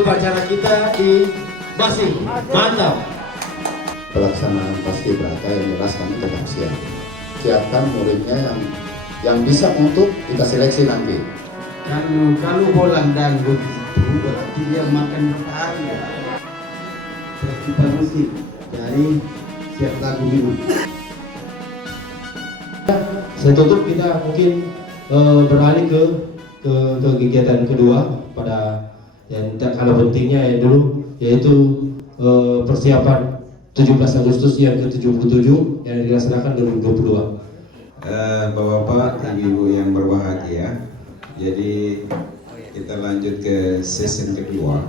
upacara kita di Basing. Mantap. Pelaksanaan paskibraka yang jelas kami tetap siap. Siapkan muridnya yang bisa untuk kita seleksi nanti. Kalau bolang dan begitu berarti dia makan berharga. Kita musik dari siap lagu ini. Saya tutup, kita mungkin beralih ke kegiatan kedua pada yang kalau pentingnya ya dulu, yaitu persiapan 17 Agustus yang ke-77 yang dilaksanakan 2022. Bapak-bapak, ibu-ibu yang berbahagia, jadi kita lanjut ke sesi kedua,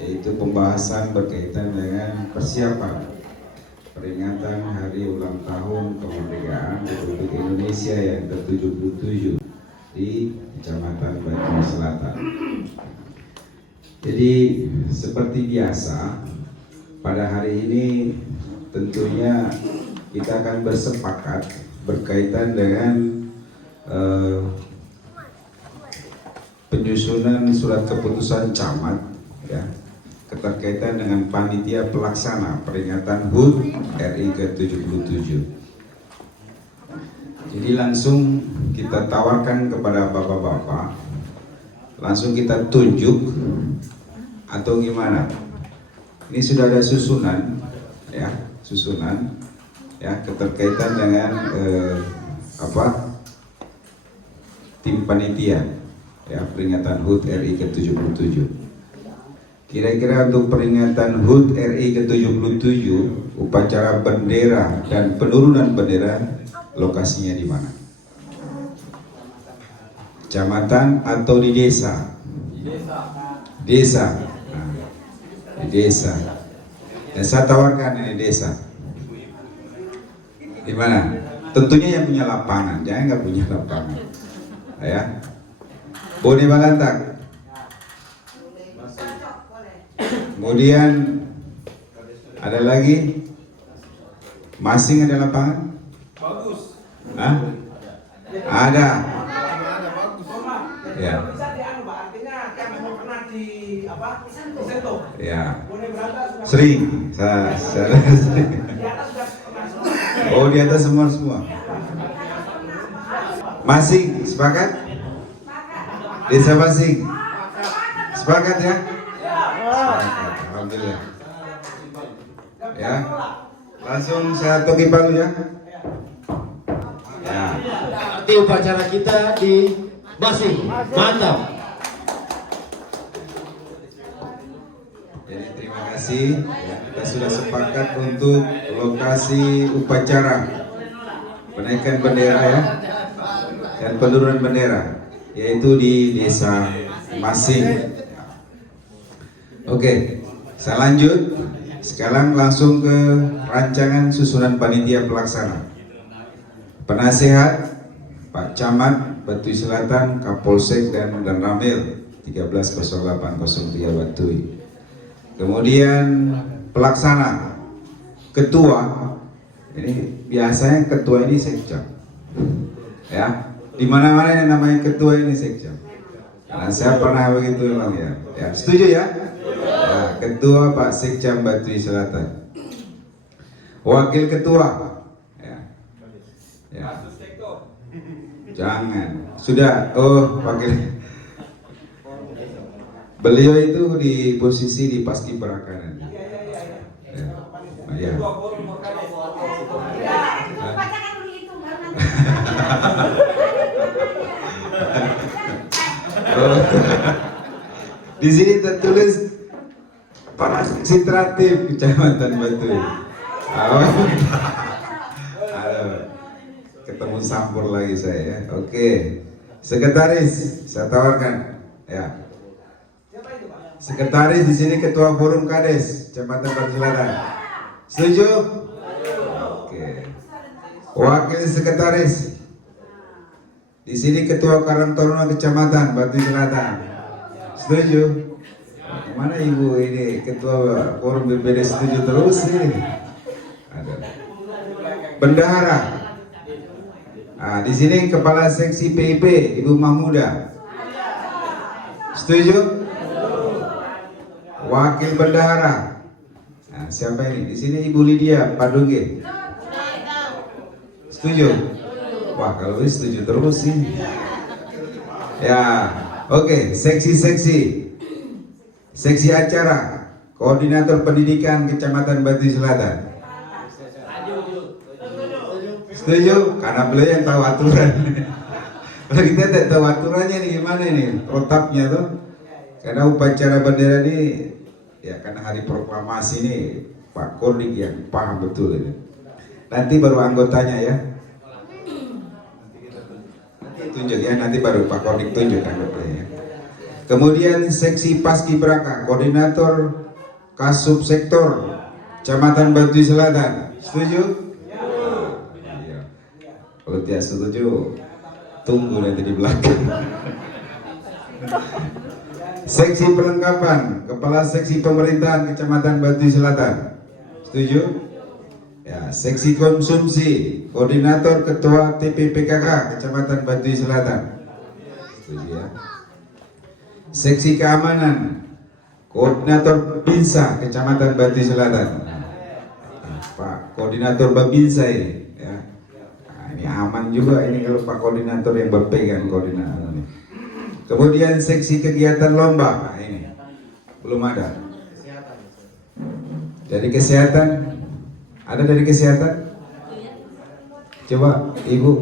yaitu pembahasan berkaitan dengan persiapan peringatan Hari Ulang Tahun Kemerdekaan Republik Indonesia yang ke-77 di Kecamatan Batu Selatan. Jadi seperti biasa, pada hari ini tentunya kita akan bersepakat berkaitan dengan penyusunan surat keputusan camat, ya, keterkaitan dengan panitia pelaksana peringatan HUT RI ke-77. Jadi langsung kita tawarkan kepada bapak-bapak, langsung kita tunjuk atau gimana? Ini sudah ada susunan, ya, keterkaitan dengan tim panitia, ya, peringatan HUT RI ke-77. Kira-kira untuk peringatan HUT RI ke-77, upacara bendera dan penurunan bendera lokasinya di mana? Kecamatan atau di desa? Desa. Nah, di desa. Dan saya tawarkan ini desa. Di mana? Tentunya yang punya lapangan, jangan nggak punya lapangan. Ya. Bone Balantak. Kemudian ada lagi, Masing ada lapangan? Bagus. Hah? Ada. Ya. Ya. Sering. Saya sering. Oh, di atas semua. Masing, sepakat? Desa Masing. Sepakat ya? Sepakat. Alhamdulillah. Ya. Langsung saya toki palu ya. Ya. Nanti upacara kita di Basing. Mantap. Jadi terima kasih, ya, kita sudah sepakat untuk lokasi upacara penaikan bendera, ya, dan penurunan bendera, yaitu di desa Masing. Oke, saya lanjut. Sekarang langsung ke rancangan susunan panitia pelaksana. Penasehat Pak Camat Batu Selatan, Kapolsek dan Ramil 130803 Batui. Kemudian pelaksana, ketua, ini biasanya ketua ini sekcam, ya, di mana-mana yang namanya ketua ini sekcam. Karena saya pernah begitu memang, ya. Ya, setuju ya? Ya, ketua Pak Sekcam Batu Selatan. Wakil ketua, ya. Ya. Jangan, sudah. Oh, wakil. Beliau itu di posisi di paskibraka nanti. Ya. Di sini tertulis para administratif Kecamatan Batu. Ketemu sampur lagi saya, ya. Oke. Sekretaris saya tawarkan, ya. Sekretaris di sini Ketua Forum Kades Kecamatan Batu Selatan. Setuju? Oke. Wakil sekretaris di sini Ketua Karang Taruna Kecamatan Batu Selatan. Setuju? Mana ibu ini Ketua Forum BPD setuju terus ini? Ada. Bendahara. Nah, di sini Kepala Seksi PIP Ibu Mahmuda. Setuju? Wakil Bendahara. Nah, siapa ini? Di sini Ibu Lydia Padungge. Setuju? Wah, kalau ini setuju terus sih. Ya, oke. Seksi acara. Koordinator Pendidikan Kecamatan Batu Selatan. Setuju? Karena beliau yang tahu aturan. Kalau kita tidak tahu aturannya nih gimana nih protapnya tuh. Karena upacara bendera ini ya karena hari proklamasi ini Pak Kodik yang paham betul ini. Nanti baru anggotanya ya. Nanti tunjuk ya, nanti baru Pak Kodik tunjuk anggotanya ya. Kemudian seksi Paskibraka, koordinator Kasub Sektor Kecamatan Batu Selatan. Setuju? Iya. Kalau tidak setuju, tunggu nanti di belakang. Seksi Perlengkapan, Kepala Seksi Pemerintahan Kecamatan Batu Selatan. Setuju? Ya, Seksi Konsumsi, Koordinator Ketua TPPKK Kecamatan Batu Selatan. Setuju ya? Seksi Keamanan, Koordinator Babinsa Kecamatan Batu Selatan. Pak Koordinator Babinsa ini ya. Nah, ini aman juga ini kalau Pak Koordinator yang berpegang koordinator ini. Kemudian seksi kegiatan lomba. Nah, ini belum ada. Dari kesehatan, ada dari kesehatan? Coba Ibu,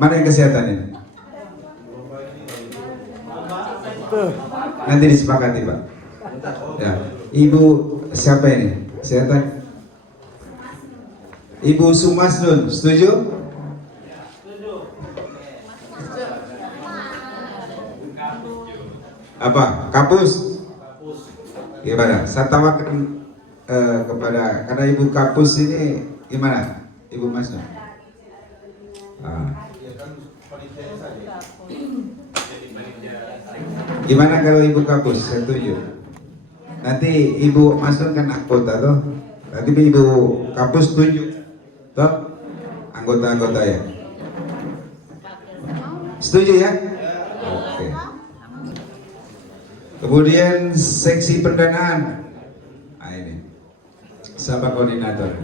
mana yang kesehatan ini? Nanti disepakati Pak. Ya, Ibu siapa ini? Kesehatan? Ibu Sumasnun, setuju? Apa? Kapus? Gimana? Saya tawarkan kepada karena Ibu Kapus ini gimana? Ibu Masnun? Gimana kalau Ibu Kapus? Setuju. Nanti Ibu Masnun kan anggota toh. Nanti Ibu Kapus tunjuk toh anggota-anggota ya. Setuju ya? Oke. Kemudian seksi pendanaan. Nah, ini. Siapa koordinator?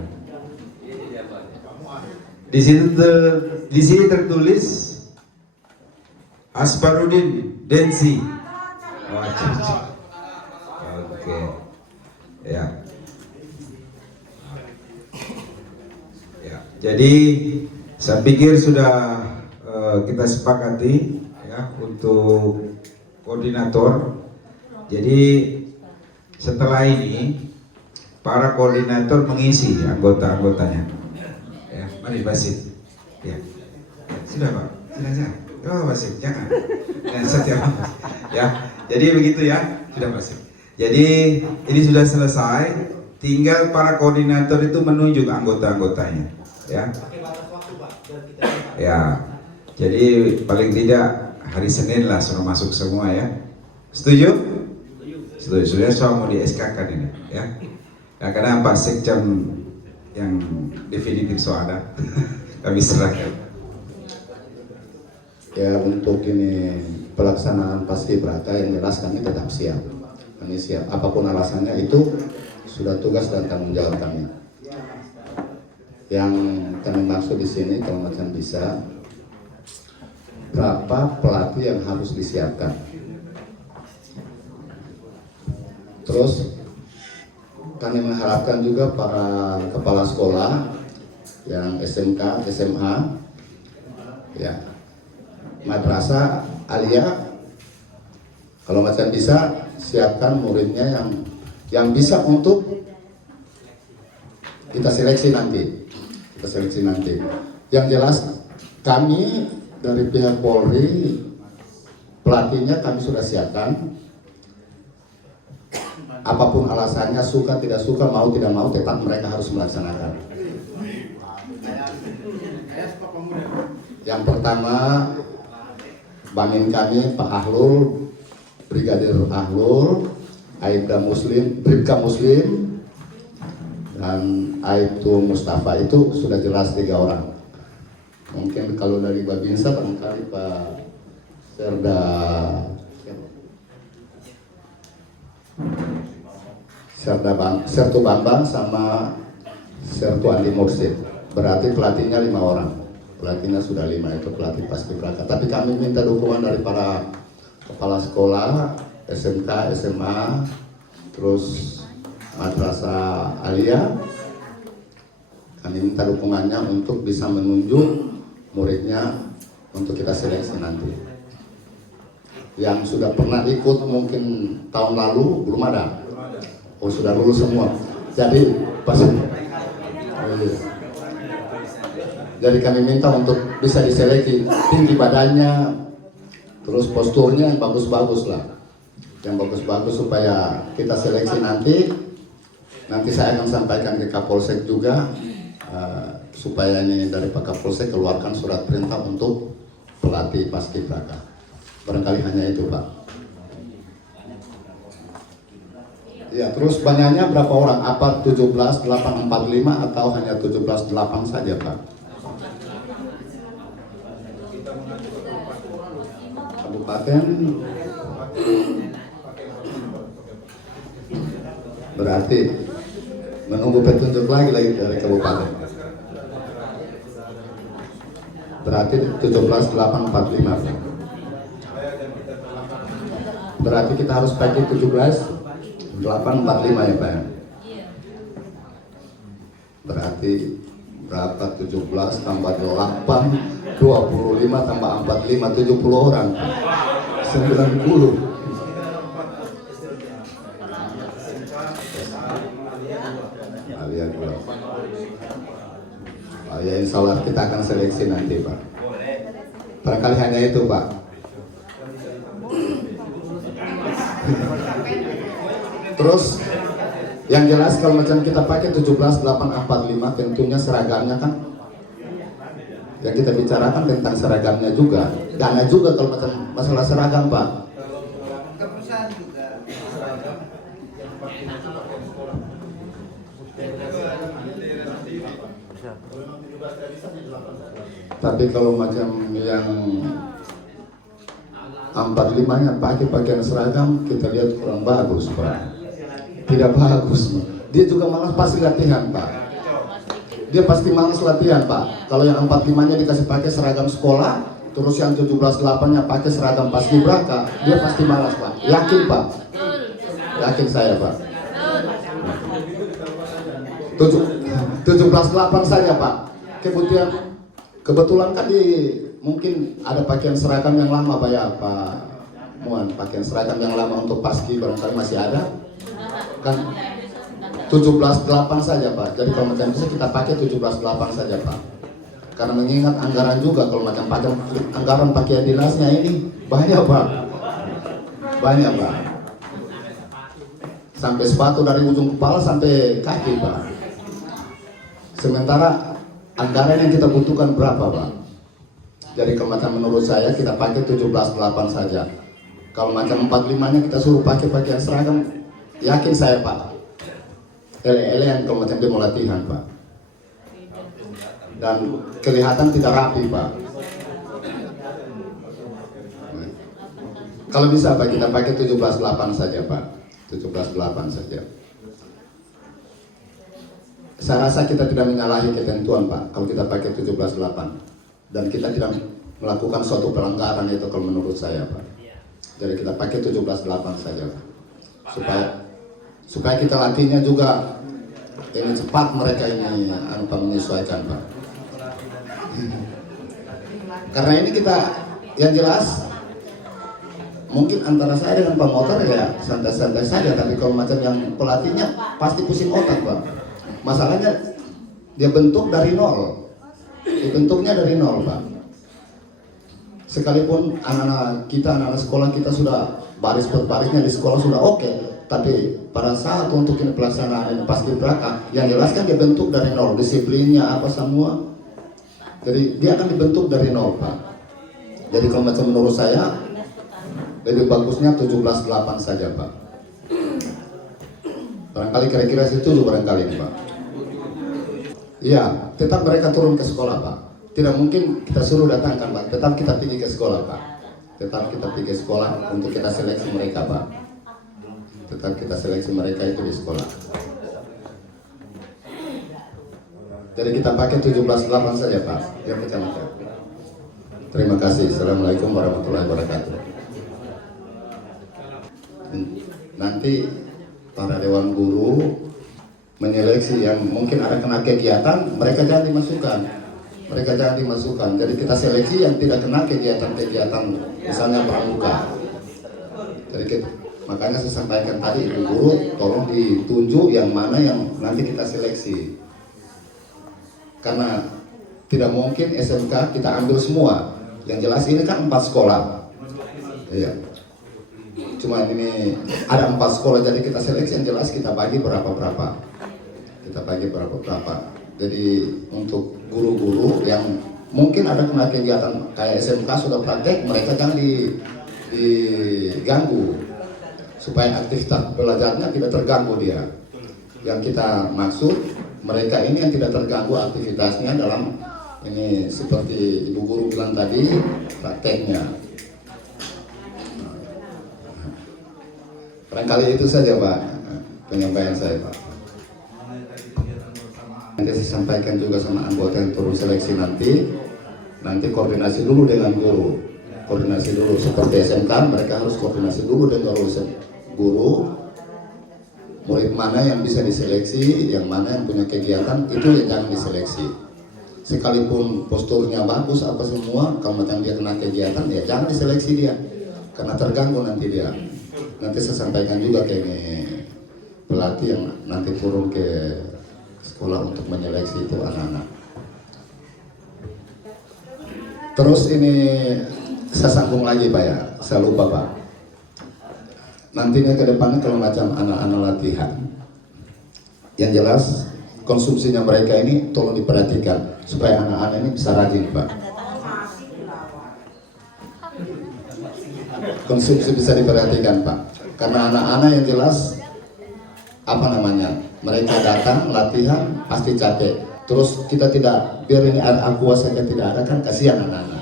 Di sini tertulis Asparudin Densi. Oh, oke. Ya. Ya. Jadi saya pikir sudah kita sepakati ya untuk koordinator. Jadi setelah ini para koordinator mengisi anggota-anggotanya. Ya, mari Basit. Ya. Sudah Pak. Sudah. Oh Basit, jangan. Ya. Jadi begitu ya. Sudah Basit. Jadi ini sudah selesai. Tinggal para koordinator itu menunjuk anggota-anggotanya. Ya. Ya. Jadi paling tidak hari Senin lah sudah masuk semua ya. Setuju? Sudah mau di SK kan ini ya. Ya karena Pak Sekjam yang definitif soalnya kami serahkan. Ya untuk ini pelaksanaan Paskibraka yang jelas kami tetap siap. Kami siap apapun alasannya itu sudah tugas dan tanggung jawab kami. Yang kami maksud di sini kalau macam bisa berapa pelatih yang harus disiapkan. Terus kami mengharapkan juga para kepala sekolah yang SMK, SMA, ya, madrasah, alia, kalau macam bisa siapkan muridnya yang bisa untuk kita seleksi nanti. Yang jelas kami dari pihak Polri pelatihnya kami sudah siapkan. Apapun alasannya, suka tidak suka, mau tidak mau, tetap mereka harus melaksanakan. Yang pertama, Bamin kami Pak Ahlul, Brigadir Ahlul, Aibda Muslim, Bribka Muslim, dan Aibtu Mustafa, itu sudah jelas 3 orang. Mungkin kalau dari Babinsa barangkali Pak Serda Sertu Bambang sama Sertu Andi Mursid. Berarti pelatihnya 5 orang. Pelatihnya sudah 5, itu pelatih paskibraka. Tapi kami minta dukungan dari para kepala sekolah, SMK, SMA, terus Madrasah Aliyah. Kami minta dukungannya untuk bisa menunjuk muridnya untuk kita seleksi nanti. Yang sudah pernah ikut mungkin tahun lalu belum ada. Oh, sudah lulus semua. Jadi jadi kami minta untuk bisa diseleksi, tinggi badannya, terus posturnya yang bagus-bagus lah, yang bagus-bagus supaya kita seleksi nanti. Nanti saya akan sampaikan ke Kapolsek juga supaya ini dari Pak Kapolsek keluarkan surat perintah untuk pelatih paskibraka. Barangkali hanya itu, Pak. Ya, terus banyaknya berapa orang? Apa 17.845 atau hanya 17.8 saja, Pak? Kabupaten berarti menunggu petunjuk lagi dari kabupaten. Berarti 17.845, Pak. Berarti kita harus pakai 17.845 ya, Pak. Berarti berapa? 17 tambah 8, 25 tambah 45, 70 orang. 90. Ya, insya Allah kita akan seleksi nanti, Pak. Barangkali hanya itu, Pak. Terus yang jelas kalau macam kita pakai 17.845 tentunya seragamnya kan yang kita bicarakan tentang seragamnya juga, dana juga kalau macam masalah seragam, Pak. Tapi kalau macam yang 45-nya pakai pakaian seragam, kita lihat kurang bagus, Pak. Tidak bagus. Dia juga malas pasti latihan, Pak. Dia pasti malas latihan, Pak. Kalau yang 45-nya dikasih pakai seragam sekolah, terus yang 17.8-nya pakai seragam paskibraka, dia pasti malas, Pak. Yakin, Pak? Yakin saya, Pak. 17.8 saja, Pak. Kebetulan kan mungkin ada pakaian seragam yang lama, Pak, ya, Pak Muan. Pakaian seragam yang lama untuk paski barangkali masih ada. Kan 17.8 saja, Pak. Jadi kalau macam bisa kita pakai 17.8 saja, Pak. Karena mengingat anggaran juga, kalau macam anggaran pakaian dinasnya ini banyak, Pak. Banyak, Pak. Sampai sepatu dari ujung kepala sampai kaki, Pak. Sementara anggaran yang kita butuhkan berapa, Pak? Jadi kalau macam menurut saya kita pakai 17.8 saja. Kalau macam 45-nya kita suruh pakai pakaian seragam, yakin saya, Pak, ele-elean kalau macam dia mau latihan, Pak. Dan kelihatan tidak rapi, Pak. Kalau bisa, Pak, kita pakai 17.8 saja, Pak. 17.8 saja. Saya rasa kita tidak menyalahi ketentuan, Pak, kalau kita pakai 17.8. Dan kita tidak melakukan suatu pelanggaran itu kalau menurut saya, Pak. Jadi kita pakai 17.8 saja, Pak. Supaya kita latihnya juga ini cepat, mereka ini menyesuaikan, Pak. Karena ini kita yang jelas mungkin antara saya dengan Pak Motor ya santai-santai saja, tapi kalau macam yang pelatihnya pasti pusing otak, Pak. Masalahnya dia bentuk dari nol, dibentuknya dari nol, Pak. Sekalipun anak-anak kita, anak-anak sekolah kita sudah baris per barisnya di sekolah sudah oke, tapi pada saat untuk ini pelaksanaan ini paskibraka, yang jelas kan dia bentuk dari nol, disiplinnya apa semua. Jadi dia akan dibentuk dari nol, Pak. Jadi kalau macam menurut saya lebih bagusnya 17.8 saja, Pak. Barangkali kira-kira situ barangkali, Pak. Iya, tetap mereka turun ke sekolah, Pak. Tidak mungkin kita suruh datangkan, Pak. Tetap kita pergi ke sekolah, Pak. Tetap kita pergi ke sekolah untuk kita seleksi mereka, Pak. tetap kita seleksi mereka itu di sekolah. Jadi kita pakai 17-8 saja Pak. Ya, Kecamatan. Terima kasih. Assalamualaikum warahmatullahi wabarakatuh. Nanti para dewan guru menyeleksi yang mungkin ada kena kegiatan, mereka jangan dimasukkan. Jadi kita seleksi yang tidak kena kegiatan-kegiatan, misalnya pramuka. Jadi makanya saya sampaikan tadi, ibu guru tolong ditunjuk yang mana yang nanti kita seleksi. Karena tidak mungkin SMK kita ambil semua. Yang jelas ini kan 4 sekolah. Iya. Cuma ini ada 4 sekolah, jadi kita seleksi yang jelas kita bagi berapa-berapa. Jadi untuk guru-guru yang mungkin ada kena kegiatan kayak SMK sudah praktek, mereka jangan diganggu supaya aktivitas belajarnya tidak terganggu dia. Yang kita maksud mereka ini yang tidak terganggu aktivitasnya dalam ini seperti ibu guru bilang tadi prakteknya. Barangkali itu saja Pak penyampaian saya Pak. Nanti saya sampaikan juga sama anggota yang turun seleksi nanti koordinasi dulu dengan guru. Koordinasi dulu seperti SMK, mereka harus koordinasi dulu dengan guru. Murid mana yang bisa diseleksi, yang mana yang punya kegiatan, itu yang jangan diseleksi. Sekalipun posturnya bagus apa semua, kalau macam dia kena kegiatan, ya jangan diseleksi dia, karena terganggu nanti dia. Nanti saya sampaikan juga ke ini pelatih yang nanti turun ke sekolah untuk menyeleksi itu anak-anak. Terus ini saya sambung lagi Pak ya, saya lupa Pak. Nantinya ke depannya kalau macam anak-anak latihan, yang jelas konsumsinya mereka ini tolong diperhatikan supaya anak-anak ini bisa rajin Pak. Konsumsi bisa diperhatikan Pak, karena anak-anak yang jelas mereka datang latihan pasti capek. Terus kita tidak biar ini aqua saja tidak ada kan, kasihan anak-anak.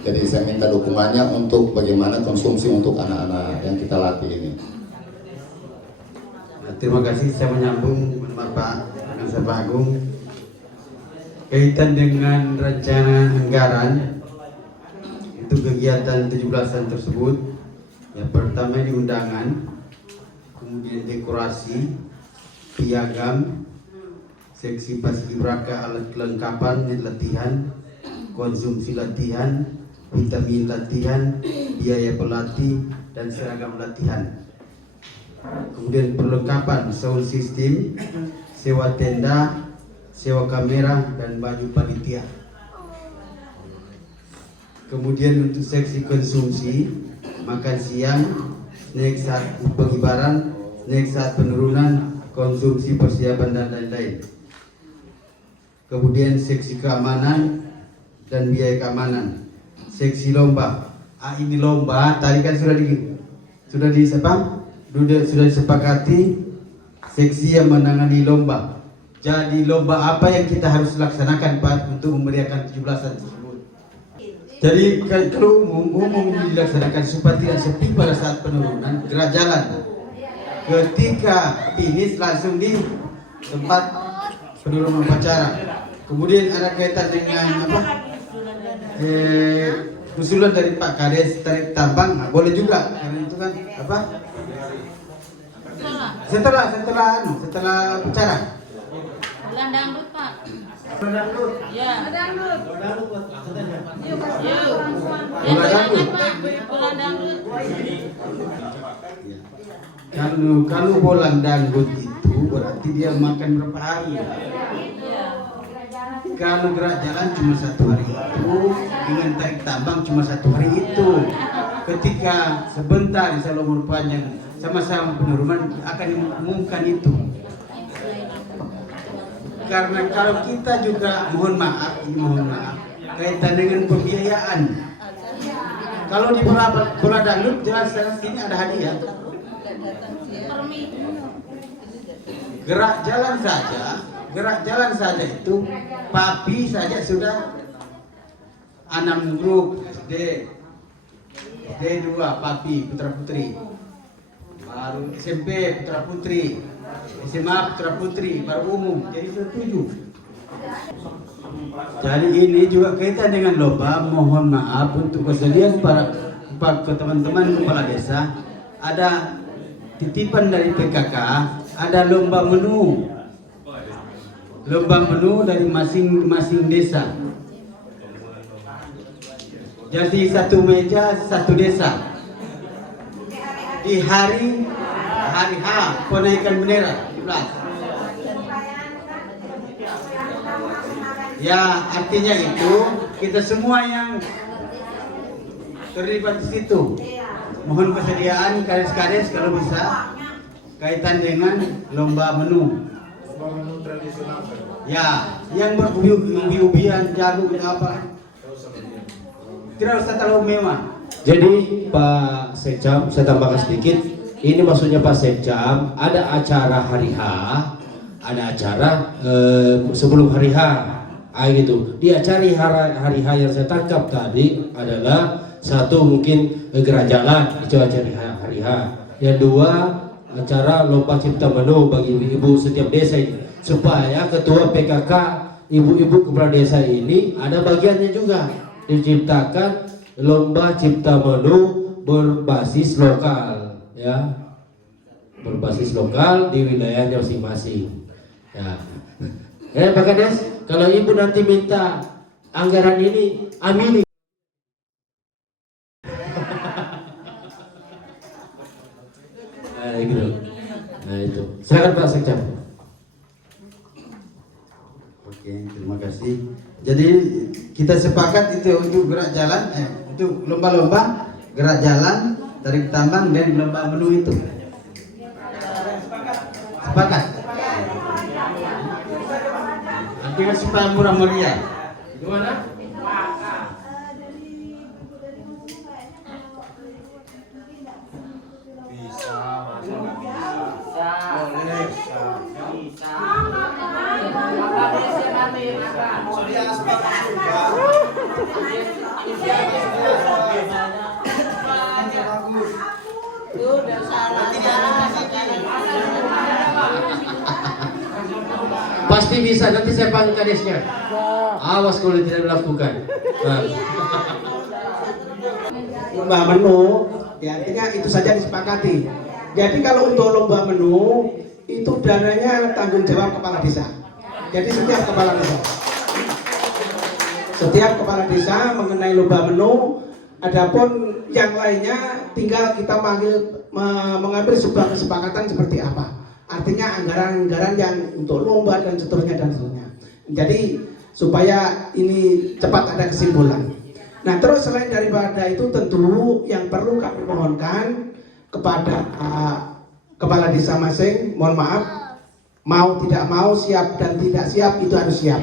Jadi saya minta dukungannya untuk bagaimana konsumsi untuk anak-anak yang kita latih ini. Terima kasih, saya menyambung Bapak dengan Bapak Agung kaitan dengan rencana anggaran itu kegiatan 17-an tersebut. Yang pertama ini undangan, kemudian dekorasi, piagam, seksi paskibraka, alat kelengkapan latihan, konsumsi latihan, vitamin latihan, biaya pelatih, dan seragam latihan. Kemudian perlengkapan sound system, sewa tenda, sewa kamera, dan baju panitia. Kemudian untuk seksi konsumsi, makan siang, snack saat pengibaran, snack saat penurunan, konsumsi persiapan, dan lain-lain. Kemudian seksi keamanan dan biaya keamanan. Seksi lomba. Ini lomba tadi kan sudah disepakati seksi yang menangani lomba. Jadi lomba apa yang kita harus laksanakan Pak untuk memeriahkan 17-an tersebut? Jadi kalau umum dilaksanakan supaya tidak sepi pada saat penurunan, gerak jalan. Ketika finish langsung di tempat penurunan upacara. Kemudian ada kaitan dengan usulan dari Pak Kades tarik tambang, boleh juga karena itu kan setelah bicara. Bulan dangdut Pak. Bulan dangdut. Ya. Bulan dangdut. Kalau bolang dangdut itu berarti dia makan berapa hari? Kalau gerak jalan cuma 1 hari itu, dengan tarik tambang cuma 1 hari itu. Ketika sebentar insya Allah umur panjang sama-sama penurunan akan mengumumkan itu. Karena kalau kita juga mohon maaf kaitan dengan pembiayaan. Kalau di bola dangdut jelas sini ada hadiah. Gerak jalan saja itu papi saja sudah 6 grup SD 2 papi putra putri. baru SMP putra putri, SMA putra putri, baru umum, jadi sudah 7. Jadi ini juga kaitan dengan lomba. Mohon maaf untuk kesediaan para teman-teman kepala desa, ada titipan dari PKK, ada lomba menu dari masing-masing desa. Jadi satu meja satu desa. Di hari H penaikan bendera 17. Ya, artinya itu kita semua yang terlibat di situ. Mohon kesediaan kades-kades kalau bisa kaitan dengan lomba menu. Ya, yang berubi-ubian, jagung itu apa? Tidak usah terlalu mewah. Jadi Pak Sekjam, saya tambahkan sedikit. Ini maksudnya Pak Sekjam, ada acara hari H, ada acara sebelum hari H. Gitu. Di acara hari H yang saya tangkap tadi adalah satu mungkin gerak jalan, itu acara hari H. Yang dua acara lomba cipta menu bagi ibu-ibu setiap desa ini, supaya ketua PKK ibu-ibu kepala desa ini ada bagiannya juga, diciptakan lomba cipta menu berbasis lokal, ya, berbasis lokal di wilayahnya masing-masing. Ya. Pak Kades, kalau ibu nanti minta anggaran ini, amini. Gitu. Nah itu. Silakan Pak Sekjam. Oke, terima kasih. Jadi kita sepakat itu untuk gerak jalan, untuk lomba-lomba gerak jalan dari tambang dan lomba menu itu. Sepakat. Artinya supaya murah meriah. Gimana? Pasti bisa, nanti saya panggil kadesnya. Awas kalau tidak dilakukan. Nah. Lomba menu, ya artinya itu saja disepakati. Jadi kalau untuk lomba menu itu dananya tanggung jawab kepala desa. Jadi setiap kepala desa mengenai lomba menu, adapun yang lainnya tinggal kita mengambil sebuah kesepakatan seperti apa. Artinya anggaran-anggaran yang untuk lomba dan seterusnya. Jadi supaya ini cepat ada kesimpulan. Nah terus selain daripada itu tentu yang perlu kami mohonkan kepada kepala desa masing, mohon maaf, mau tidak mau, siap dan tidak siap itu harus siap.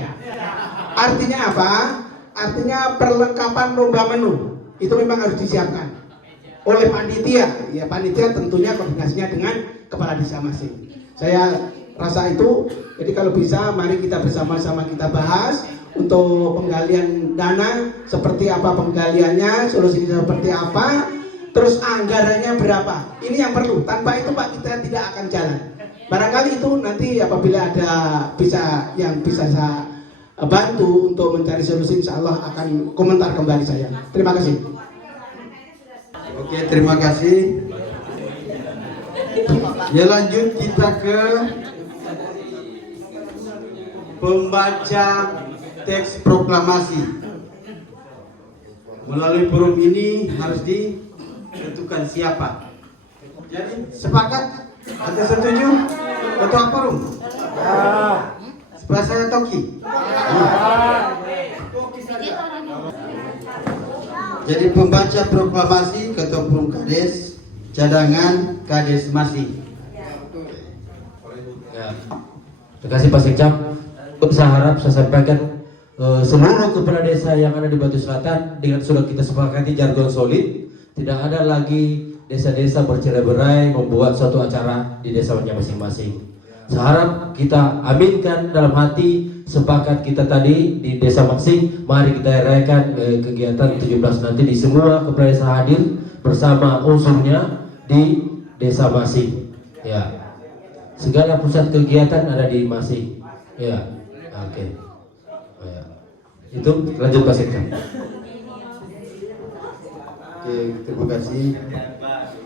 Artinya apa? Artinya perlengkapan lomba menu itu memang harus disiapkan oleh panitia. Ya panitia tentunya koordinasinya dengan kepala desa masing. Saya rasa itu. Jadi kalau bisa mari kita bersama-sama kita bahas untuk penggalian dana, seperti apa penggaliannya, solusinya seperti apa, terus anggarannya berapa. Ini yang perlu. Tanpa itu Pak kita tidak akan jalan. Barangkali itu nanti apabila ada yang bisa saya bantu untuk mencari solusi, insya Allah akan komentar kembali saya. Terima kasih. Oke, terima kasih. Ya lanjut kita ke pembaca teks proklamasi. Melalui forum ini harus ditentukan siapa. Jadi sepakat atau setuju? Ketua forum? Sebelah saya Toki. Jadi pembaca proklamasi Ketua Forum Kades, cadangan Kades masih. Ya. Terima kasih Pak Sekjam. Saya harap saya sampaikan seluruh kepala desa yang ada di Batu Selatan dengan sudah kita sepakati jargon solid, tidak ada lagi desa-desa bercerai-berai membuat suatu acara di desanya masing-masing. Saya harap kita aminkan dalam hati, sepakat kita tadi di desa masing, mari kita rayakan kegiatan 17 nanti di semua kepala desa hadir bersama unsurnya di Desa Masih. Ya. Segala pusat kegiatan ada di Masih. Ya. Oke. Ya. Itu lanjut Pak Sekda. Oke, terima kasih.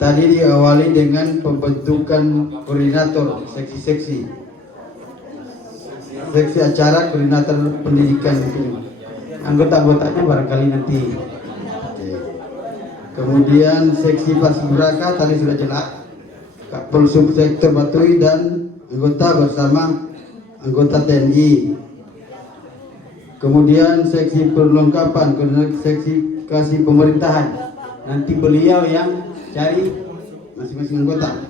Tadi diawali dengan pembentukan koordinator seksi-seksi. Seksi acara, koordinator pendidikan itu. Anggota-anggotanya barangkali nanti. Oke. Kemudian seksi Paskibraka tadi sudah jelas. Kapol Subsektor Batui dan anggota bersama anggota TNI. Kemudian seksi perlengkapan, seksi kasih pemerintahan. Nanti beliau yang cari masing-masing anggota.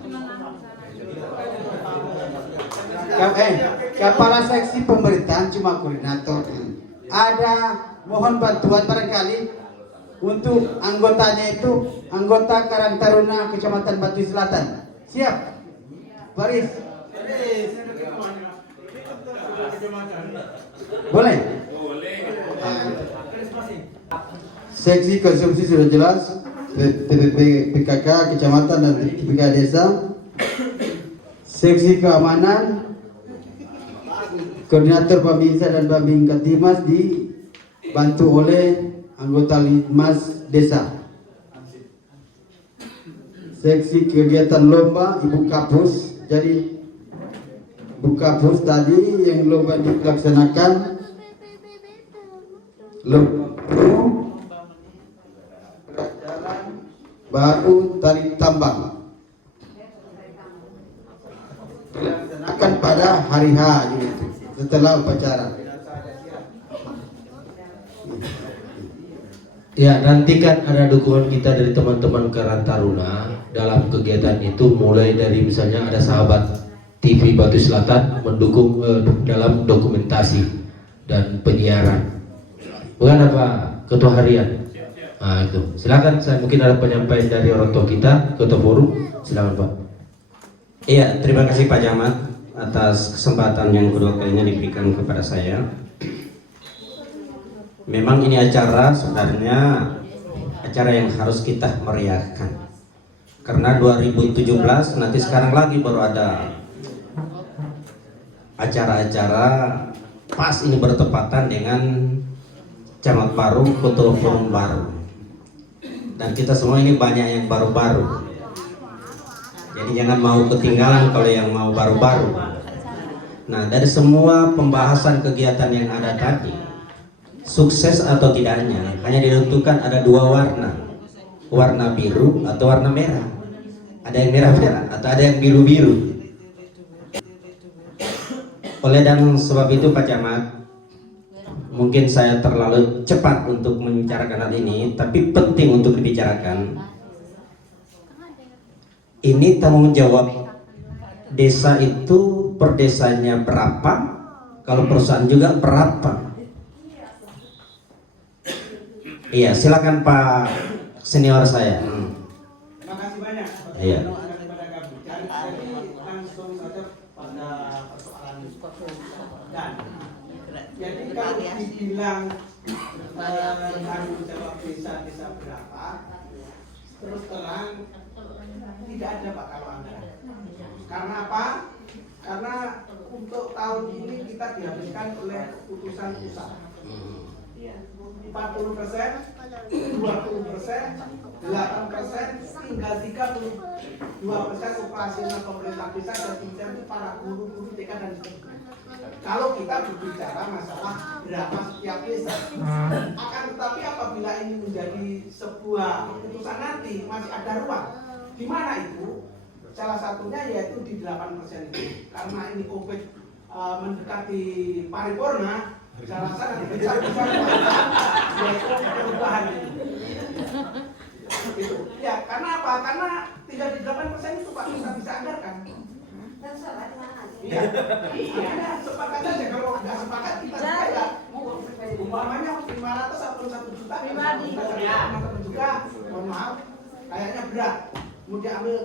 Kepala seksi pemerintahan cuma koordinator. Ada mohon bantuan barangkali untuk anggotanya itu anggota Karang Taruna Kecamatan Batu Selatan. Siap? Baris. Boleh? Seksi konsumsi sudah jelas, TPP PKK kecamatan dan TPK desa. Seksi keamanan, koordinator Pambinsa dan Pambing Katimas dibantu oleh anggota Litmas desa. Seksi kegiatan lomba Ibu Kapus, jadi Ibu Kapus tadi yang lomba dilaksanakan baru tarik tambang dilaksanakan pada hari H gitu, setelah upacara. Ya, nantikan ada dukungan kita dari teman-teman Karang Taruna dalam kegiatan itu, mulai dari misalnya ada sahabat TV Batu Selatan mendukung dalam dokumentasi dan penyiaran. Bukan apa ketua harian. Nah, itu. Silakan, saya mungkin ada penyampaian dari orang tua kita, ketua forum. Silakan Pak. Iya, terima kasih Pak Camat atas kesempatan yang kedua kalinya diberikan kepada saya. Memang ini acara sebenarnya acara yang harus kita meriahkan. Karena 2017 nanti sekarang lagi baru ada acara-acara pas ini bertepatan dengan camat baru, ketua forum baru. Dan kita semua ini banyak yang baru-baru. Jadi jangan mau ketinggalan kalau yang mau baru-baru. Nah, dari semua pembahasan kegiatan yang ada tadi, sukses atau tidaknya hanya ditentukan ada dua warna, warna biru atau warna merah. Ada yang merah-merah atau ada yang biru-biru. Oleh dan sebab itu Pak Camat, mungkin saya terlalu cepat untuk membicarakan hal ini, tapi penting untuk dibicarakan. Ini tanggung jawab desa itu, per desanya berapa, kalau perusahaan juga berapa. Iya, silakan Pak senior saya. Terima kasih banyak. Iya. Jadi langsung saja pada persoalan dan jadi kalau dibilang tanggung jawab desa berapa, terus terang tidak ada Pak kalau anggaran. Karena apa? Karena untuk tahun ini kita dihabiskan oleh putusan usaha. 40%, 20%, 8%, tinggal 32% operasional pemerintah desa dan itu para guru-guru TK dan seterusnya. Kalau kita berbicara masalah berapa setiap desa, akan tetapi apabila ini menjadi sebuah keputusan nanti masih ada ruang. Di mana itu? Salah satunya yaitu di 8% itu. Karena ini COVID mendekati paripurna, saya rasa bisa yaitu perubahan itu. Ya, karena apa? Karena tidak di 8% itu Pak bisa anggarkan. Iya, sepakat saja. Kalau nggak sepakat kita juga umpamanya 500 atau 1 juta pribadi. Juga, mohon maaf, kayaknya berat. Mau diambil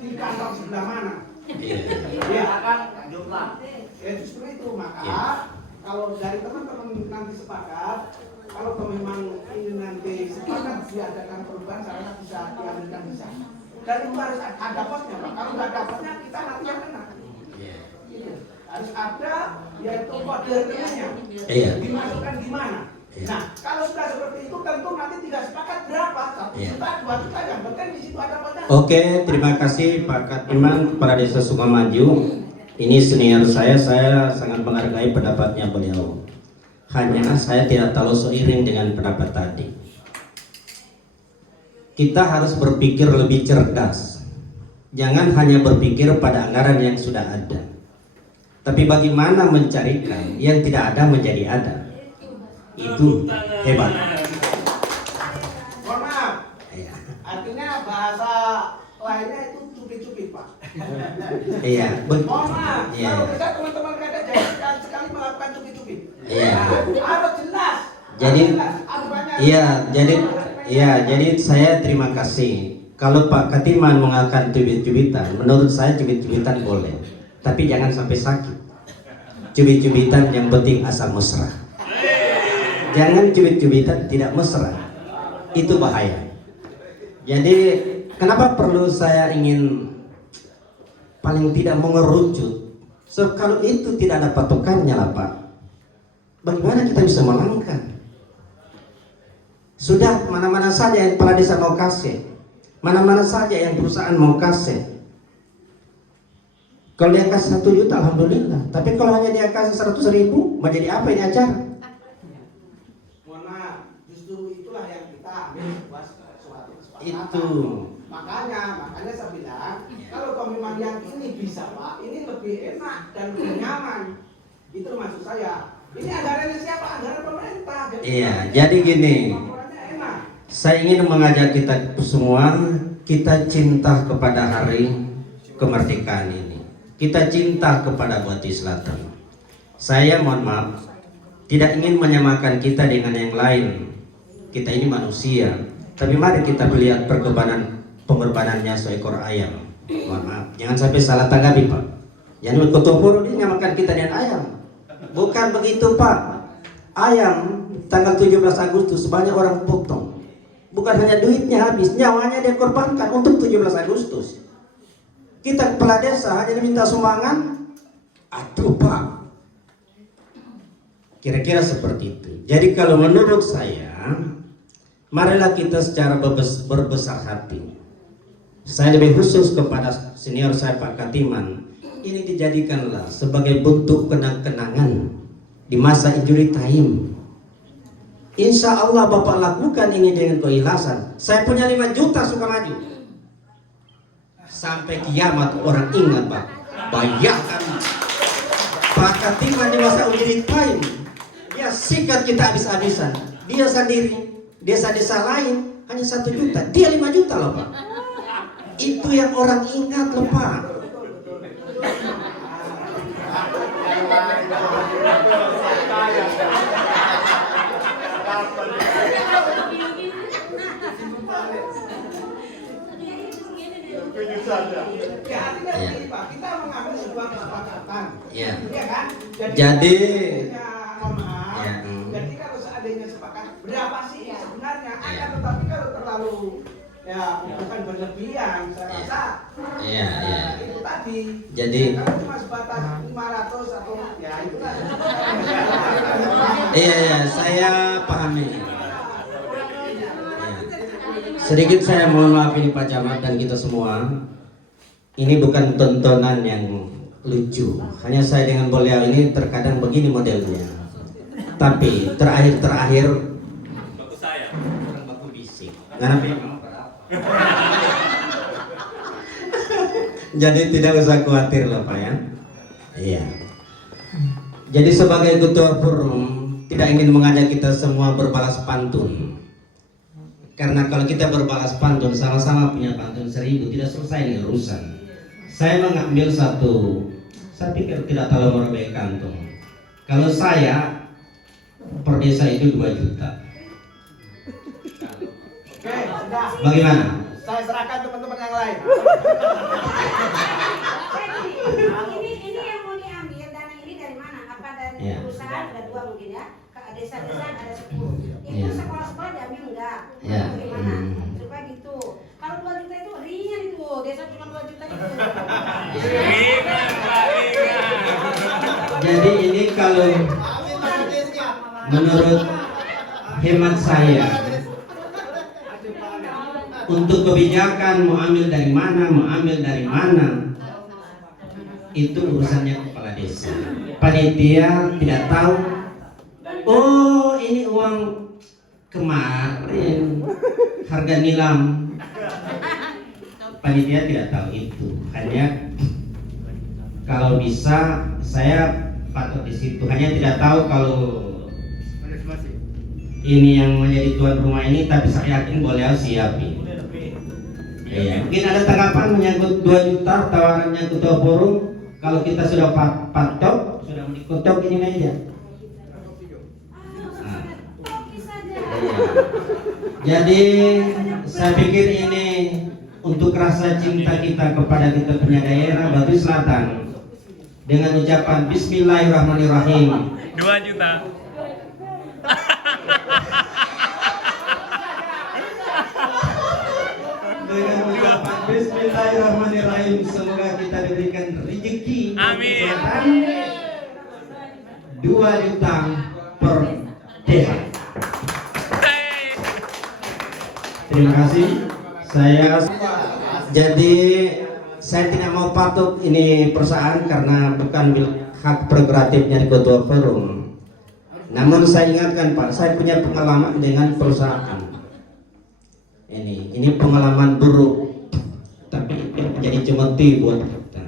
di kantong sebelah mana? Iya, akan jumlah. Ya justru itu maka. Kalau dari teman-teman nanti sepakat, kalau memang ini nanti sepakat diadakan perubahan, saya rasa bisa diambilkan bisa. Dan itu harus ada posnya, Pak. Kalau nggak ada posnya, kita nanti yang kena. Gitu. Harus ada, yaitu koordinasinya. Iya. Dimasukkan di mana. Iya. Nah, kalau sudah seperti itu, tentu nanti tidak sepakat berapa. 1 Iya. juta, 2 juta, yang penting di situ ada posnya. Oke, terima kasih Pak Katiman, Kepala Desa Sukamaju. Ini senior saya sangat menghargai pendapatnya beliau. Hanya saya tidak terlalu seiring dengan pendapat tadi. Kita harus berpikir lebih cerdas. Jangan hanya berpikir pada anggaran yang sudah ada. Tapi bagaimana mencarikan yang tidak ada menjadi ada. Itu hebat. Mohon maaf, Iya. artinya bahasa lainnya itu cubit-cubit, Pak. Iya. Mohon maaf, Iya. kalau kita teman-teman kada jangan sekali-sekali melakukan cubit-cubit. Iya. Nah, harus jelas. Jadi, Harus jelas. Aturannya iya, harus jadi saya terima kasih. Kalau Pak Katiman mengatakan cubit-cubitan, menurut saya cubit-cubitan boleh, tapi jangan sampai sakit. Cubit-cubitan yang penting asal mesra. Jangan cubit-cubitan tidak mesra, itu bahaya. Jadi kenapa perlu saya ingin paling tidak mengerucut? So kalau itu tidak ada patokannya lah Pak, bagaimana kita bisa melangkah? Sudah mana-mana saja yang kepala desa mau kasih, mana-mana saja yang perusahaan mau kasih. Kalau dia kasih 1 juta, alhamdulillah. Tapi kalau hanya dia kasih 100.000, mau jadi apa ini acara? mohon maaf, justru itulah yang kita ambil sebuah suatu kesepakatan. Itu. Makanya saya bilang, kalau kau memang yang ini bisa Pak, ini lebih enak dan lebih nyaman. Itu maksud saya. Ini anggarannya siapa? Anggaran pemerintah. Iya, jadi gini. Laporannya enak. Saya ingin mengajak kita semua, kita cinta kepada hari kemerdekaan ini. Kita cinta kepada Boti Selatan. Saya mohon maaf, tidak ingin menyamakan kita dengan yang lain. Kita ini manusia, tapi mari kita melihat pengorbanannya seekor ayam. Mohon maaf, jangan sampai salah tanggapi Pak. Jangan Kotopuro ini menyamakan kita dengan ayam. Bukan begitu Pak. Ayam tanggal 17 Agustus banyak orang potong. Bukan hanya duitnya habis, nyawanya dia korbankan untuk 17 Agustus. Kita kepala desa hanya diminta sumbangan. Aduh Pak. Kira-kira seperti itu. Jadi kalau menurut saya, marilah kita secara berbesar hati. Saya lebih khusus kepada senior saya Pak Katiman. Ini dijadikanlah sebagai bentuk kenang-kenangan di masa injury time. Insya Allah Bapak lakukan ini dengan keikhlasan. Saya punya 5 juta Sukamaju. Sampai kiamat orang ingat Pak. Bayangkan Pak Katiman di masa injury time, dia sikat kita habis-habisan. Dia sendiri, desa-desa lain hanya 1 juta. Dia 5 juta loh Pak. Itu yang orang ingat loh Pak. Ya artinya begini Pak, kita mengambil sebuah kesepakatan. Iya. Iya kan? Jadi mohon maaf. Ya, Jadi kalau seandainya sepakat berapa sih sebenarnya? Iya. Akan tetapi kalau terlalu ya bukan berlebihan, saya Iya. rasa Iya, iya. itu tadi. Jadi- kalau cuma sebatas 500 atau ya itu lah. iya, saya pahami. Ya. Sedikit saya mohon maaf ini Pak Camat dan kita semua. Ini bukan tontonan yang lucu. Hanya saya dengan beliau ini terkadang begini modelnya. Tapi terakhir baku saya. Baku bisik. Jadi tidak usah khawatir loh Pak ya. Iya. Jadi sebagai ketua forum tidak ingin mengajak kita semua berbalas pantun. Karena kalau kita berbalas pantun sama-sama punya pantun 1000 tidak selesai nih urusan. Saya mengambil satu, saya pikir tidak terlalu merobekan kantung. Kalau saya per desa itu 2 juta. Oke, sudah. Bagaimana? Saya serahkan teman-teman yang lain. Ini yang mau diambil dana ini dari mana? Apa dari Iya. perusahaan ada 2 mungkin ya? Ke desa-desa ada 10. Itu Iya. sekolah-sekolah diambil enggak? Iya. Bagaimana? Hmm. Supaya gitu. Kalau 2 juta itu ringan itu Jadi ini kalau menurut hemat saya, untuk kebijakan mau ambil dari mana, itu urusannya kepala desa. Panitia tidak tahu, oh ini uang kemarin harga nilam. Panitia tidak tahu itu. Hanya kalau bisa saya patut di situ. Hanya tidak tahu kalau ini yang menjadi tuan rumah ini, tapi saya yakin boleh siapin. Ya, mungkin ada tanggapan menyangkut 2 juta tawarannya ketua forum. Kalau kita sudah patok, sudah dikotok ini meja. Nah. Jadi saya pikir ini untuk rasa cinta kita kepada kita punya daerah Batu Selatan, dengan ucapan Bismillahirrahmanirrahim. 2 juta. Dengan ucapan Bismillahirrahmanirrahim, semoga kita diberikan rezeki. Amin. 2 juta per desa. Terima kasih. Saya tidak mau patok ini perusahaan karena bukan hak prerogatifnya ketua forum. Namun saya ingatkan Pak, saya punya pengalaman dengan perusahaan. Ini pengalaman buruk, tapi menjadi cemeti buat kita.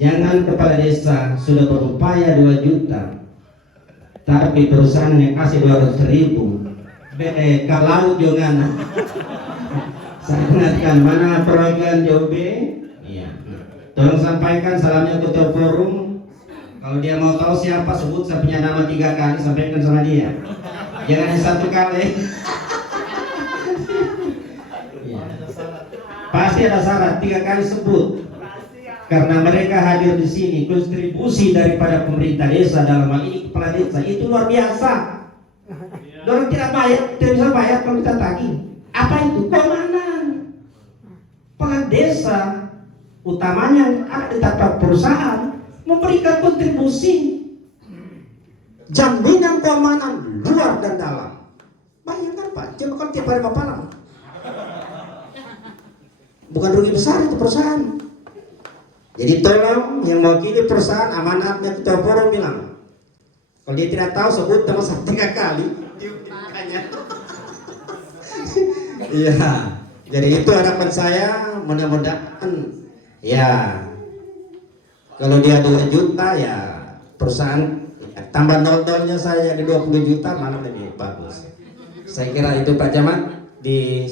Jangan kepala desa sudah berupaya 2 juta, tapi perusahaan yang kasih 200.000. Kalau jangan, saya ingatkan mana program JOB. Iya. Tolong sampaikan salamnya ketua forum. Kalau dia mau tahu siapa, sebut saya punya nama 3 kali, sampaikan sama dia. Jangan 1 kali. Ya. Pasti ada syarat 3 kali sebut. Karena mereka hadir di sini, kontribusi daripada pemerintah desa dalam hal ini kepala desa itu luar biasa. Orang tidak bayar, tidak bisa bayar kalau kita tagih. Apa itu? Keamanan. Kepala desa utamanya ada di tapak perusahaan memberikan kontribusi jaminan keamanan luar dan dalam. Bayangkan Pak, coba kalau tiap hari papalang, bukan rugi besar itu perusahaan. Jadi tolong yang mewakili perusahaan amanatnya ketua forum bilang, kalau dia tidak tahu sebut nama 3 kali. Iya, jadi itu harapan saya, mudah-mudahan ya kalau dia 2 juta ya perusahaan tambah nol-nolnya saya di 20 juta malah lebih bagus. Saya kira itu Pak Camat.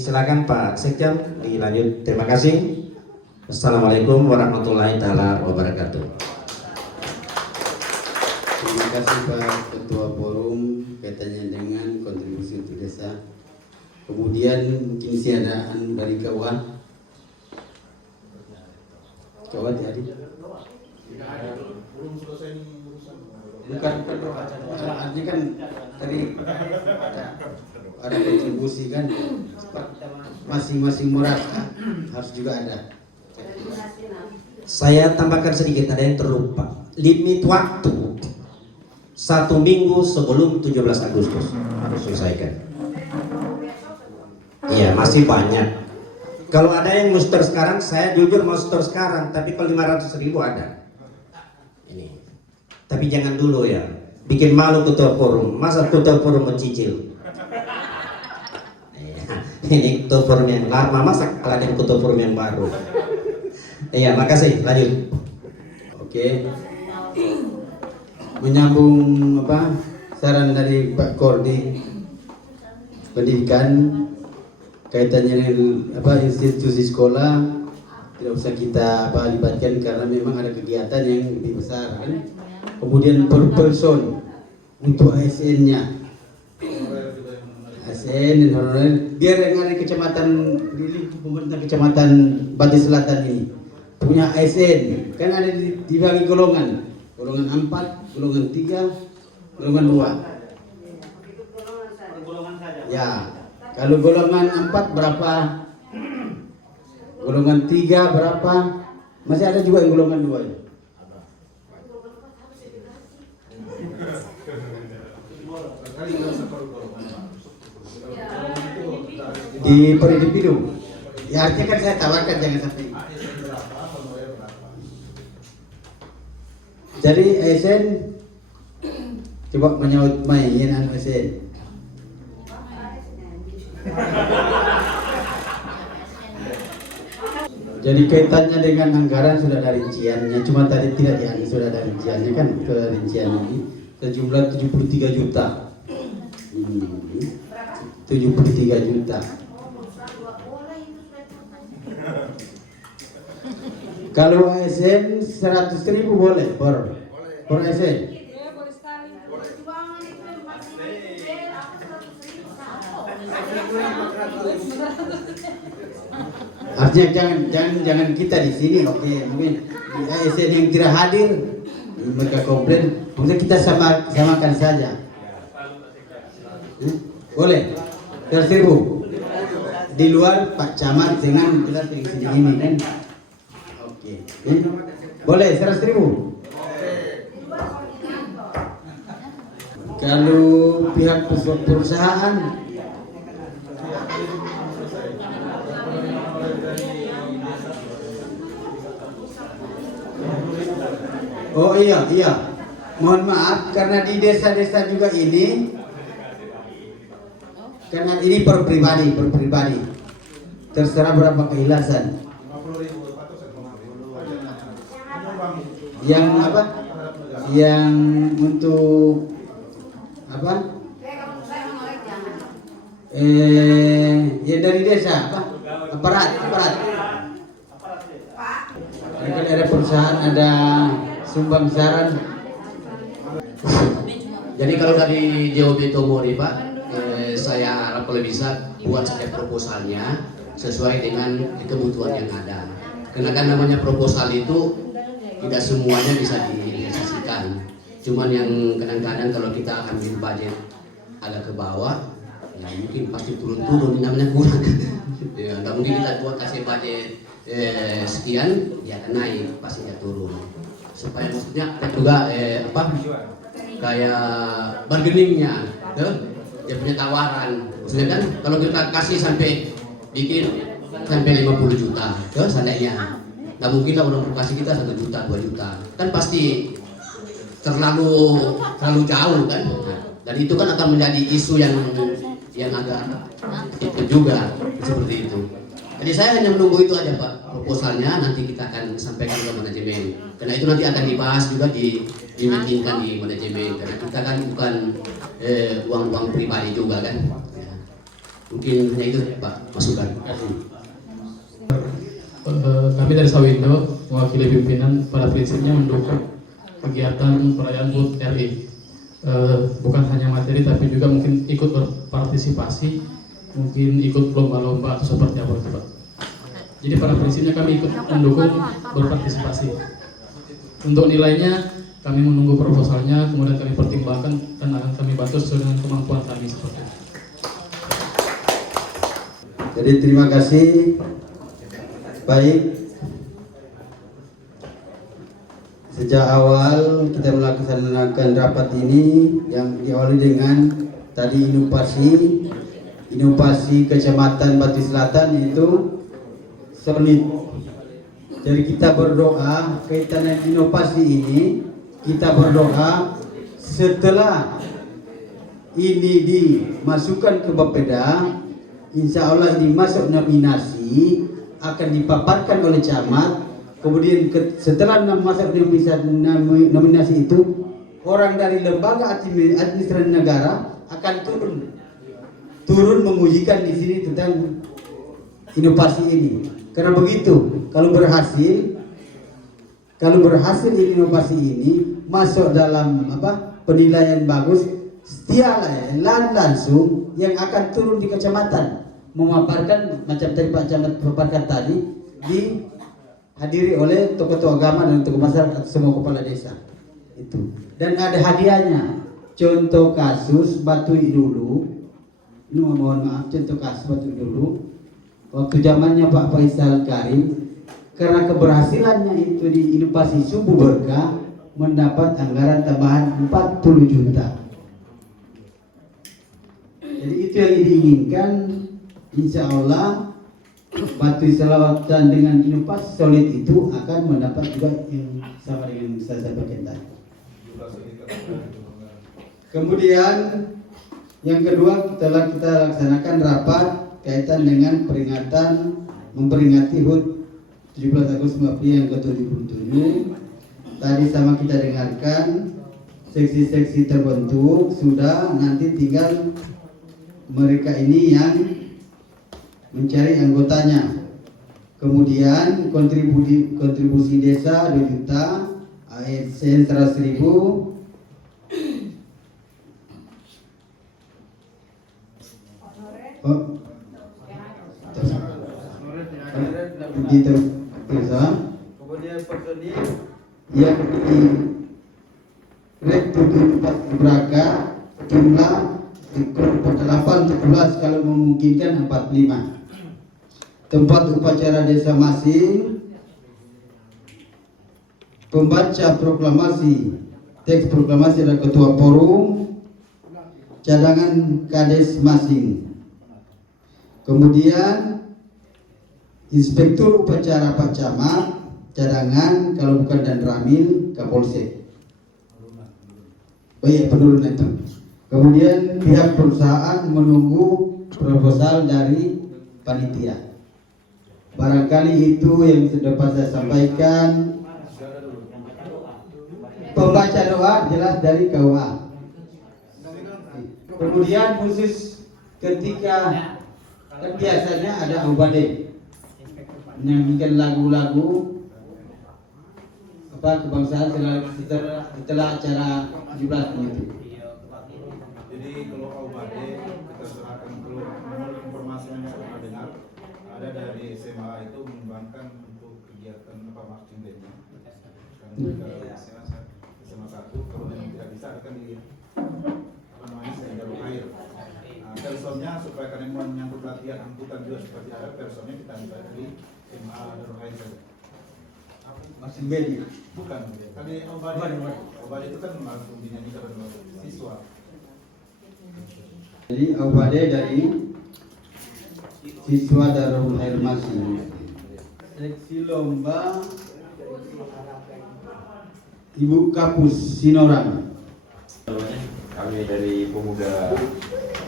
Silakan Pak Sekjen dilanjut. Terima kasih. Assalamualaikum warahmatullahi taala wabarakatuh. Terima kasih Pak Ketua Forum kaitannya dengan kontribusi untuk desa. Kemudian mungkin siadaan dari kawan tadi. Bukan artinya kan tadi ada kontribusi kan, masing-masing merasa harus juga ada. Saya tambahkan sedikit, ada yang terlupa. Limit waktu 1 minggu sebelum 17 Agustus harus selesaikan. Iya, masih banyak. Kalau ada yang mau store sekarang, saya jujur mau store sekarang, tapi kalau 500.000 ada. Ini. Tapi jangan dulu ya. Bikin malu ketua forum. Masa ketua forum mencicil? Ini ketua forum yang lama, masa kalah dengan ketua forum yang baru. Iya, makasih. Lanjut. Oke. Menyambung saran dari Pak Kordi pendidikan kaitannya dengan institusi sekolah tidak usah kita libatkan karena memang ada kegiatan yang lebih besar kan. Kemudian per person untuk ASN-nya, ASN dan honorer biar yang ada kecamatan di lingkup pemerintah kecamatan Batu Selatan ini punya ASN kan ada dibagi golongan 4, golongan 3, golongan 2. Ya, kalau golongan 4 berapa? Golongan 3 berapa? Masih ada juga yang golongan 2 ya? Di per individu. Ya artinya kan saya tawarkan jangan sampai. Jadi ASN coba menyaut main ASN. Jadi kaitannya dengan anggaran sudah ada rinciannya, cuma tadi tidak sudah ada rinciannya kan, ke rincian ini sejumlah 73 juta. 73 juta. Kalau ASN 100.000 boleh per ASN. Artinya jangan kita di sini, oke, mungkin di ASN yang tidak hadir mereka komplain, mungkin kita samakan saja. Boleh 100.000 di luar Pak Camat dengan gelas yang segini ini kan, oke. Boleh 100.000. Kalau pihak perusahaan oh iya, mohon maaf karena di desa-desa juga ini, karena ini per pribadi, terserah berapa keikhlasan. Yang apa? Yang untuk apa? Yang dari desa apa? Aparat. Kan ada perusahaan, ada sumbang saran. Jadi kalau dari DOB Tomori Pak, saya harap kalau bisa buat saja proposalnya sesuai dengan kebutuhan yang ada. Karena kan namanya proposal itu tidak semuanya bisa direalisasikan. Cuman yang kadang-kadang kalau kita ambil budget agak ke bawah, ya mungkin pasti turun-turun, namanya kurang. Ya, nggak mungkin kita buat kasih budget sekian, ya kan naik, pastinya turun. Supaya maksudnya juga kayak bargainingnya, dia punya tawaran. Maksudnya kan kalau kita kasih sampai bikin sampai 50 juta, seandainya nggak mungkin lah orang kasih kita 1 juta, 2 juta, kan pasti terlalu jauh kan. Dan itu kan akan menjadi isu yang agak itu juga seperti itu. Jadi saya hanya menunggu itu aja Pak, proposalnya nanti kita akan sampaikan ke manajemen. Karena itu nanti akan dibahas juga di meetingkan di manajemen. Karena kita kan bukan uang pribadi juga kan. Ya. Mungkin hanya itu Pak masukan. Kami dari Sawindo mewakili pimpinan pada prinsipnya mendukung kegiatan perayaan HUT RI. Bukan hanya materi tapi juga mungkin ikut berpartisipasi, mungkin ikut lomba-lomba atau seperti apa itu Pak. Jadi pada prinsipnya kami ikut mendukung berpartisipasi. Untuk nilainya kami menunggu proposalnya, kemudian kami pertimbangkan dan akan kami bantu sesuai dengan kemampuan kami seperti itu. Jadi terima kasih. Baik. Sejak awal kita melaksanakan rapat ini yang diawali dengan tadi inovasi Kecamatan Batu Selatan itu solid. Jadi kita berdoa kaitan dengan inovasi ini, kita berdoa setelah ini dimasukkan ke Bapeda, insya Allah ini masuk nominasi akan dipaparkan oleh camat. Kemudian setelah masuk nominasi itu, orang dari lembaga administrasi negara akan turun mengujikan di sini tentang inovasi ini. Karena begitu, kalau berhasil inovasi ini masuk dalam penilaian bagus, setiap langsung yang akan turun di kecamatan memaparkan macam tadi Pak Camat paparkan tadi dihadiri oleh tokoh-tokoh agama dan tokoh masyarakat semua kepala desa itu, dan ada hadiahnya. Contoh kasus Batui dulu, ini mohon maaf, contoh kasus Batui dulu waktu zamannya Pak Faisal Karim karena keberhasilannya itu di inovasi Subuh Berkah mendapat anggaran tambahan 40 juta. Jadi itu yang diinginkan. Insya Allah Batu Selawatan dengan inovasi solid itu akan mendapat juga yang sama dengan yang saya sampaikan tadi. Kemudian yang kedua telah kita laksanakan rapat kaitan dengan memperingati HUT 17 Agustus 50 yang ke-77. Tadi sama kita dengarkan seksi-seksi terbentuk sudah, nanti tinggal mereka ini yang mencari anggotanya. Kemudian kontribusi desa 2 juta, ASN 100.000, kemudian personil yang direktur Braka jumlah di kelompok 8-17 kalau memungkinkan 45. Tempat upacara desa masing, pembaca proklamasi, teks proklamasi adalah ketua forum, cadangan kades masing. Kemudian inspektur upacara Pak Camat, cadangan kalau bukan dan Ramil Kapolsek. Baik, penurunan itu. Kemudian pihak perusahaan menunggu proposal dari panitia. Barangkali itu yang dapat saya sampaikan. Pembaca doa jelas dari KUA. Kemudian khusus ketika biasanya ada ubade menyanyikan lagu-lagu kebangsaan setelah acara 17 itu. Jadi kalau AUBADE kita serahkan dulu informasinya saya dengar ada dari SMA itu mengembangkan untuk kegiatan marching band-nya. Karena mereka SMA 1 kalau memang tidak bisa akan di jalur air. Personnya supaya kalian menyangkut latihan angkutan juga seperti ada personnya kita bisa dari SMA jalur air saja. Masih bedi. Bukan, tadi AUBADE itu kan langsung dinyanyikan oleh siswa. Jadi AUBADE dari siswa Darul Air Masing. Seksi lomba Ibu Kapus Sinorang. Kami dari pemuda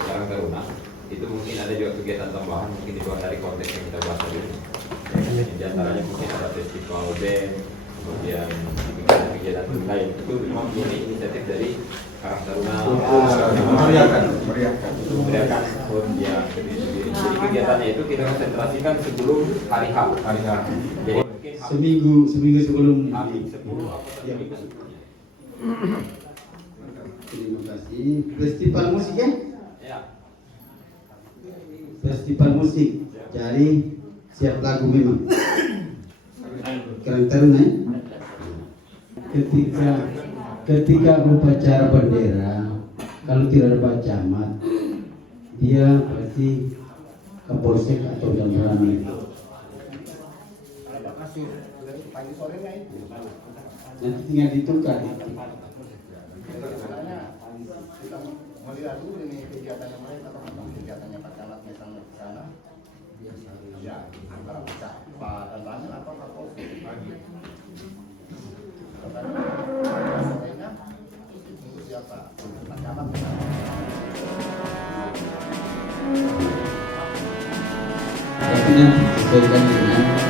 Karang Taruna itu mungkin ada juga kegiatan tambahan mungkin di luar dari konteks yang kita bahas tadi. Di antaranya mungkin ada festival band, kemudian kegiatan lain. Itu memang ini inisiatif dari Karang Taruna meriahkan ya. Jadi kegiatannya itu kita konsentrasikan sebelum hari H. Jadi seminggu sebelum hari. Ya. Terima kasih. Festival musik ya? Ya. Festival musik. Jadi siap lagu memang. Karang Taruna. Ketika upacara bendera, kalau tidak ada Pak Camat, dia pasti Kapolsek atau Jamrami. Nanti tinggal ditukar. Melihat dulu ini kegiatannya mereka, kegiatannya Pak Camat misalnya di sana. Ya, antara Pak dan Ramil atau Kapolsek pagi. Itu siapa? Pak Camat. Tapi nanti sesuaikan dengan